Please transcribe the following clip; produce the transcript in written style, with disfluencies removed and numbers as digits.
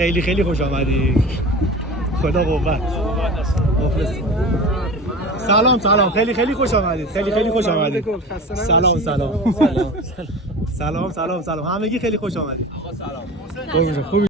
خیلی خیلی خوش آمدید. خدا قوت. سلام سلام، خیلی خیلی خوش آمدید. خیلی خیلی خوش آمدید. سلام سلام سلام سلام سلام سلام، همگی خیلی خوش آمدید. آقا سلام. خوبی؟